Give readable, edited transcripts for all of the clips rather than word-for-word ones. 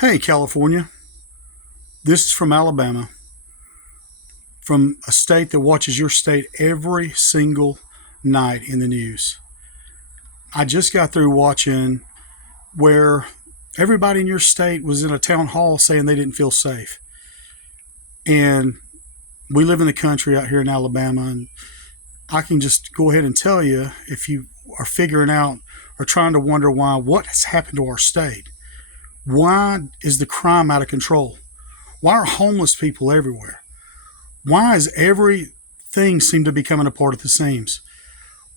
Hey, California. This is from Alabama, from a state that watches your state every single night in the news. I just got through watching where everybody in your state was in a town hall saying they didn't feel safe. And we live in the country out here in Alabama, and I can just go ahead and tell you, if you are figuring out or trying to wonder why, what has happened to our state? Why is the crime out of control? Why are homeless people everywhere? Why is everything seem to be coming apart at the seams?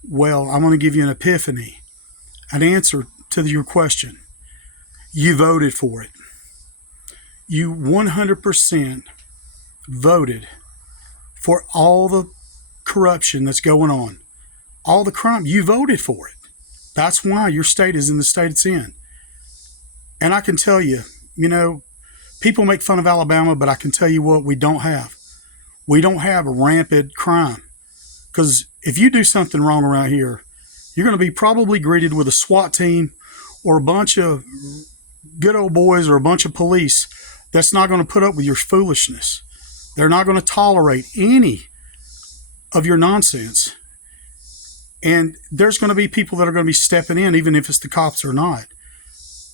Well, I'm going to give you an epiphany, an answer to your question. You voted for it. You 100% voted for all the corruption that's going on, all the crime. You voted for it. That's why your state is in the state it's in. And I can tell you, people make fun of Alabama, but I can tell you what we don't have. We don't have rampant crime. Because if you do something wrong around here, you're going to be probably greeted with a SWAT team or a bunch of good old boys or a bunch of police that's not going to put up with your foolishness. They're not going to tolerate any of your nonsense. And there's going to be people that are going to be stepping in, even if it's the cops or not.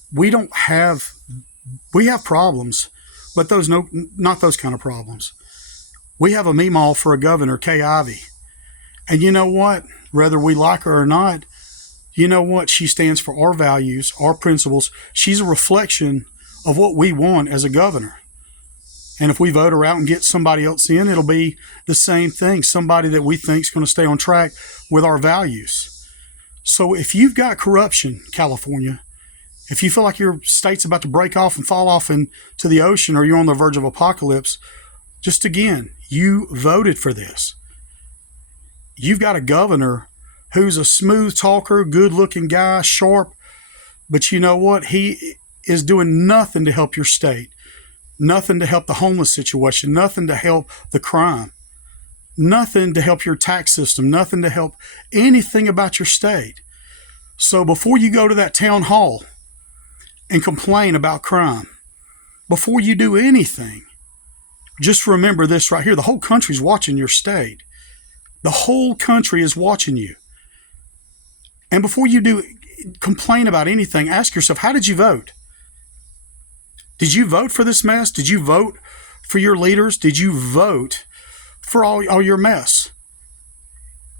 We have problems, but not those kind of problems. We have a meemaw for a governor, Kay Ivey. And you know what? Whether we like her or not, you know what? She stands for our values, our principles. She's a reflection of what we want as a governor. And if we vote her out and get somebody else in, it'll be the same thing. Somebody that we think is going to stay on track with our values. So if you've got corruption, California, if you feel like your state's about to break off and fall off into the ocean, or you're on the verge of apocalypse, just again, you voted for this. You've got a governor who's a smooth talker, good-looking guy, sharp, but you know what? He is doing nothing to help your state, nothing to help the homeless situation, nothing to help the crime, nothing to help your tax system, nothing to help anything about your state. So before you go to that town hall and complain about crime, before you do anything, just remember this right here. The whole country's watching your state. The whole country is watching you. And before you do complain about anything, ask yourself, how did you vote? Did you vote for this mess? Did you vote for your leaders? Did you vote for all your mess?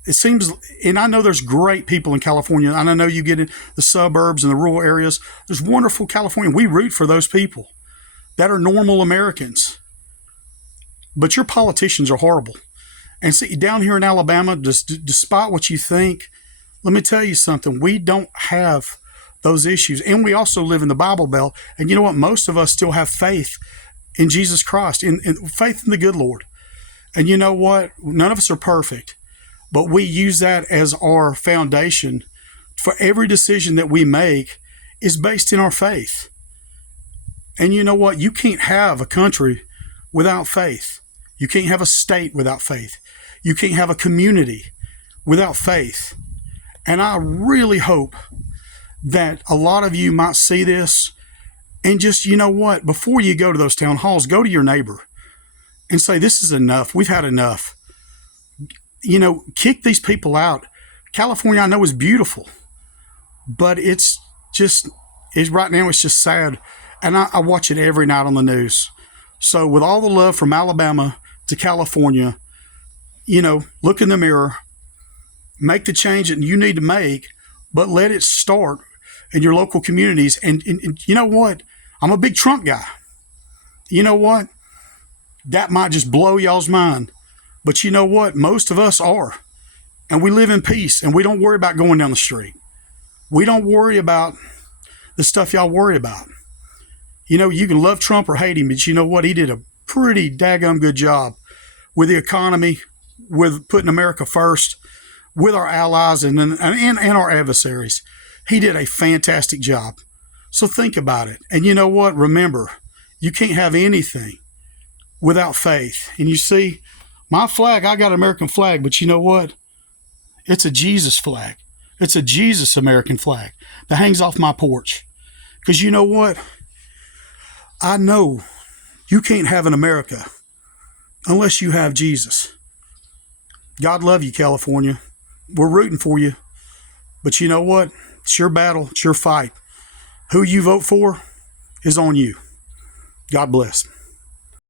It seems, and I know there's great people in California, and I know you get in the suburbs and the rural areas. There's wonderful California. We root for those people that are normal Americans. But your politicians are horrible. And see, down here in Alabama, despite what you think, let me tell you something. We don't have those issues. And we also live in the Bible Belt. And you know what? Most of us still have faith in Jesus Christ, in faith in the good Lord. And you know what? None of us are perfect. But we use that as our foundation for every decision that we make is based in our faith. And you know what? You can't have a country without faith. You can't have a state without faith. You can't have a community without faith. And I really hope that a lot of you might see this and just, you know what, before you go to those town halls, go to your neighbor and say, this is enough. We've had enough. Kick these people out. California, I know, is beautiful, but it's right now it's just sad. And I watch it every night on the news. So with all the love from Alabama to California, look in the mirror, make the change that you need to make, but let it start in your local communities. And you know what? I'm a big Trump guy. You know what? That might just blow y'all's mind. But you know what? Most of us are. And we live in peace, and we don't worry about going down the street. We don't worry about the stuff y'all worry about. You can love Trump or hate him, but you know what? He did a pretty daggum good job with the economy, with putting America first, with our allies and our adversaries. He did a fantastic job. So think about it. And you know what? Remember, you can't have anything without faith. And you see, my flag, I got an American flag, but you know what? It's a Jesus flag. It's a Jesus American flag that hangs off my porch. Because you know what? I know you can't have an America unless you have Jesus. God love you, California. We're rooting for you. But you know what? It's your battle. It's your fight. Who you vote for is on you. God bless.